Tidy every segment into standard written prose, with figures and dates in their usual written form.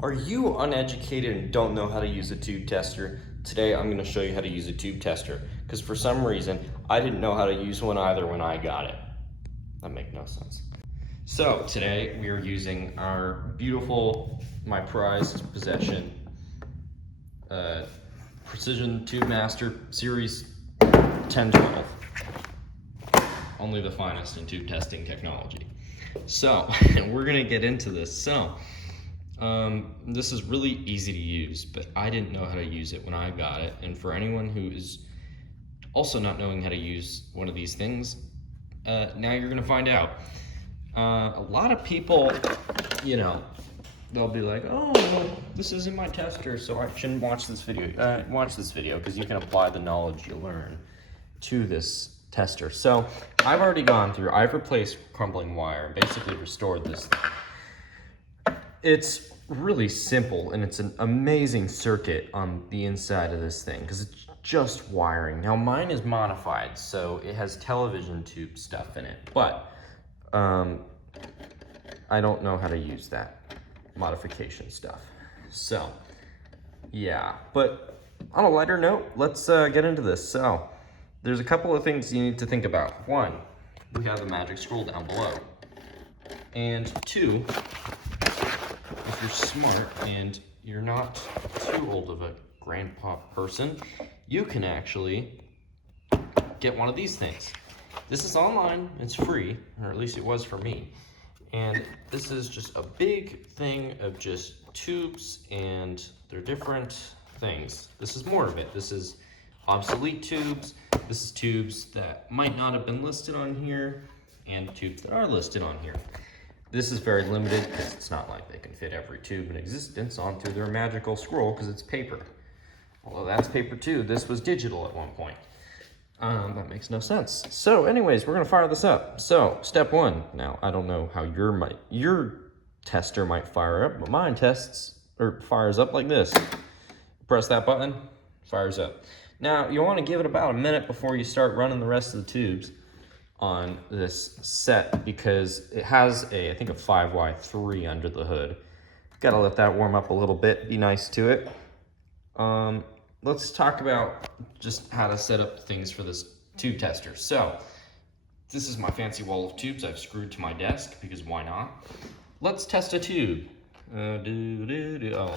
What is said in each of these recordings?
Are you uneducated and don't know how to use a tube tester? Today I'm going to show you how to use a tube tester because for some reason I didn't know how to use one either when I got it. That makes no sense. So today we are using our beautiful, my prized possession, Precision Tube Master Series 1012. Only the finest in tube testing technology. So we're going to get into this. This is really easy to use, but I didn't know how to use it when I got it. And for anyone who is also not knowing how to use one of these things, now you're gonna find out. A lot of people, they'll be like, oh, no, this isn't my tester, so I shouldn't watch this video. Watch this video because you can apply the knowledge you learn to this tester. So I've already gone through, I've replaced crumbling wire, basically restored this thing. It's really simple, and it's an amazing circuit on the inside of this thing because it's just wiring. Now mine is modified, so it has television tube stuff in it, but I don't know how to use that modification stuff. So yeah, but on a lighter note, let's get into this. So there's a couple of things you need to think about. One, we have the magic scroll down below. And two, if you're smart and you're not too old of a grandpa person, you can actually get one of these things. This is online, it's free, or at least it was for me. And this is just a big thing of just tubes, and they're different things. This is more of it. This is obsolete tubes. This is tubes that might not have been listed on here, and tubes that are listed on here. This is very limited because it's not like they can fit every tube in existence onto their magical scroll because it's paper. Although that's paper too, this was digital at one point. That makes no sense. So anyways, we're gonna fire this up. So step one, now I don't know how your tester might fire up, but mine fires up like this. Press that button, fires up. Now you wanna give it about a minute before you start running the rest of the tubes on this set because it has I think a 5Y3 under the hood. Gotta let that warm up a little bit, be nice to it. Let's talk about just how to set up things for this tube tester. So this is my fancy wall of tubes I've screwed to my desk because why not? Let's test a tube. Oh,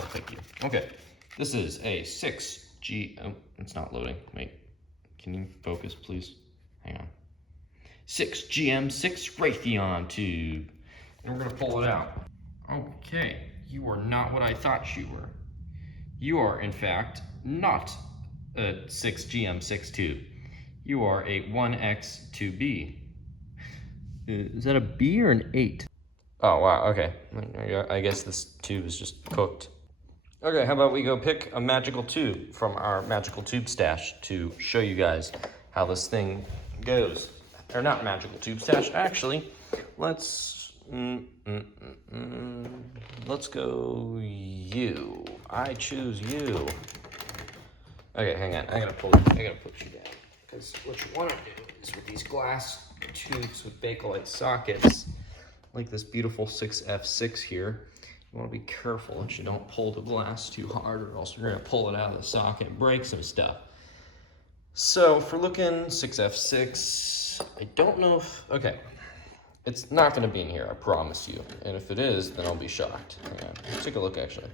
thank you. Okay, this is a 6G, oh, it's not loading. Wait, can you focus please? Hang on. 6GM6 Raytheon tube. And we're gonna pull it out. Okay, you are not what I thought you were. You are, in fact, not a 6GM6 tube. You are a 1X2B. Is that a B or an 8? Oh, wow, okay. I guess this tube is just cooked. Okay, how about we go pick a magical tube from our magical tube stash to show you guys how this thing goes. Or not magical tube stash, actually. Let's go you. I choose you. Okay, hang on. I gotta put you down. Because what you want to do is with these glass tubes with Bakelite sockets, like this beautiful 6F6 here, you want to be careful that you don't pull the glass too hard, or else you're gonna pull it out of the socket and break some stuff. So if we're looking 6F6, I don't know if, okay, it's not gonna be in here, I promise you. And if it is, then I'll be shocked. Hang on, let's take a look actually.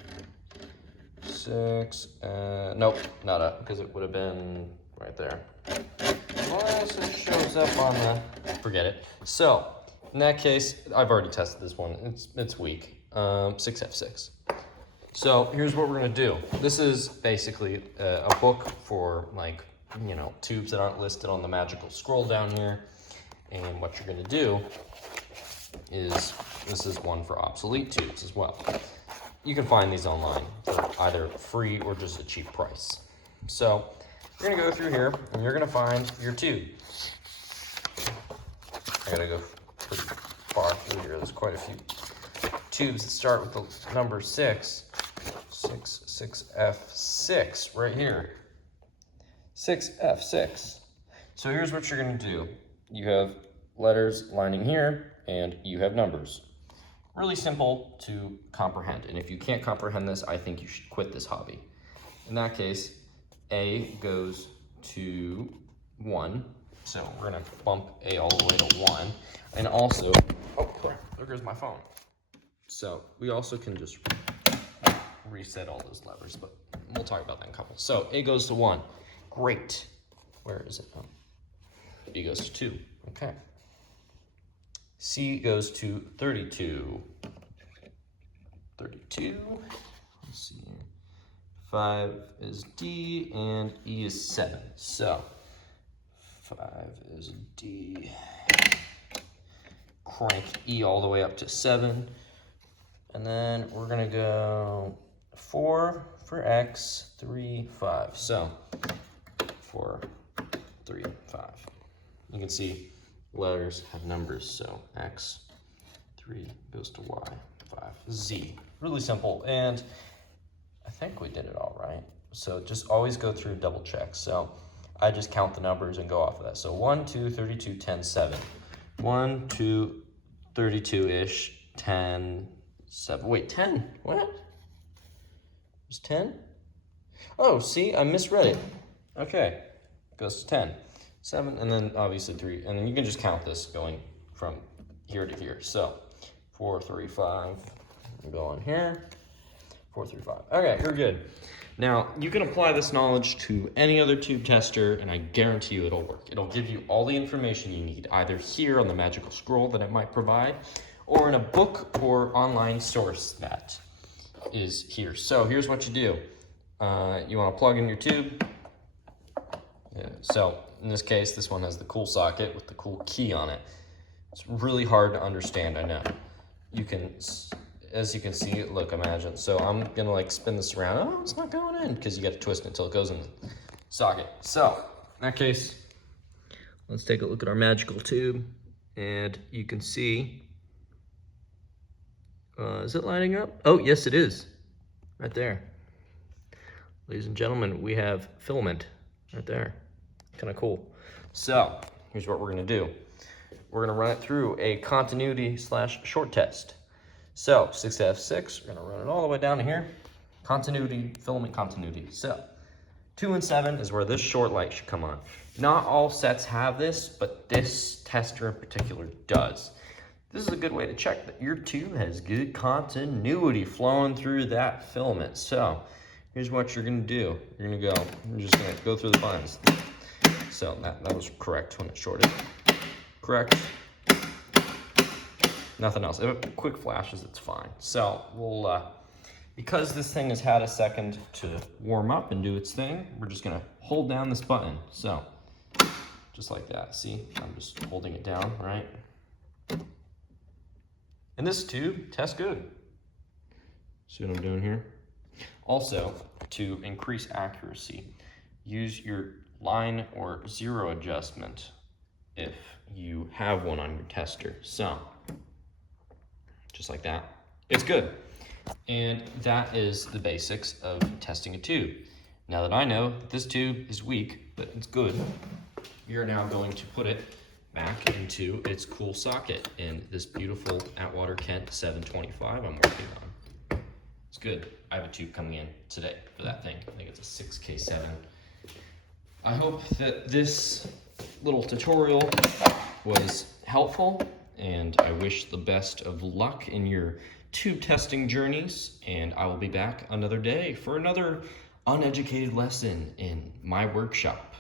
6, nope, not up, because it would have been right there. Unless it shows up on the, forget it. So, in that case, I've already tested this one, it's weak, 6F6. So here's what we're gonna do. This is basically a book for tubes that aren't listed on the magical scroll down here. And what you're gonna do is, this is one for obsolete tubes as well. You can find these online for either free or just a cheap price. So you're gonna go through here and you're gonna find your tube. I gotta go pretty far through here. There's quite a few tubes that start with the number 6F6 right here. 6F6. So here's what you're gonna do. You have letters lining here, and you have numbers. really simple to comprehend. And if you can't comprehend this, I think you should quit this hobby. In that case, A goes to 1. So we're gonna bump A all the way to 1. And also, oh crap, there goes my phone. So we also can just reset all those levers, but we'll talk about that in a couple. So A goes to 1, great. Where is it? Oh. B goes to 2, okay. C goes to 32. 32, let's see here. 5 is D, and E is 7. So 5 is D. Crank E all the way up to 7. And then we're gonna go 4 for X, 3, 5. So 4, 3, 5. You can see letters have numbers, so X, 3 goes to Y, 5, Z. Really simple, and I think we did it all right. So just always go through double check. So I just count the numbers and go off of that. So 1, 2, 32, 10, 7. 1, 2, 32-ish, 10, 7. Wait, 10, what? There's 10? Oh, see, I misread it. Okay, goes to 10. 7, and then obviously 3, and then you can just count this going from here to here. So 4, 3, 5, go on here, 4, 3, 5. Okay, you're good. Now, you can apply this knowledge to any other tube tester, and I guarantee you it'll work. It'll give you all the information you need, either here on the magical scroll that it might provide, or in a book or online source that is here. So here's what you do. You want to plug in your tube. Yeah, so in this case, this one has the cool socket with the cool key on it. It's really hard to understand, I know. You can, as you can see, look, imagine. So I'm gonna like spin this around. Oh, it's not going in, because you got to twist it until it goes in the socket. So in that case, let's take a look at our magical tube, and you can see, is it lighting up? Oh, yes, it is, right there. Ladies and gentlemen, we have filament right there. Kind of cool. So here's what we're gonna do. We're gonna run it through a continuity / short test. So 6F6, we're gonna run it all the way down to here. Continuity, filament continuity. So 2 and 7 is where this short light should come on. Not all sets have this, but this tester in particular does. This is a good way to check that your tube has good continuity flowing through that filament. So here's what you're gonna do. You're just gonna go through the buttons. So that was correct when it shorted. Correct. Nothing else. If it quick flashes, it's fine. So we'll, because this thing has had a second to warm up and do its thing, we're just gonna hold down this button. So just like that. See, I'm just holding it down, right? And this tube tests good. See what I'm doing here? Also, to increase accuracy, use your line or zero adjustment if you have one on your tester. So, just like that. It's good. And that is the basics of testing a tube. Now that I know that this tube is weak, but it's good, you're now going to put it back into its cool socket in this beautiful Atwater Kent 725 I'm working on. It's good. I have a tube coming in today for that thing. I think it's a 6K7. I hope that this little tutorial was helpful, and I wish the best of luck in your tube testing journeys, and I will be back another day for another uneducated lesson in my workshop.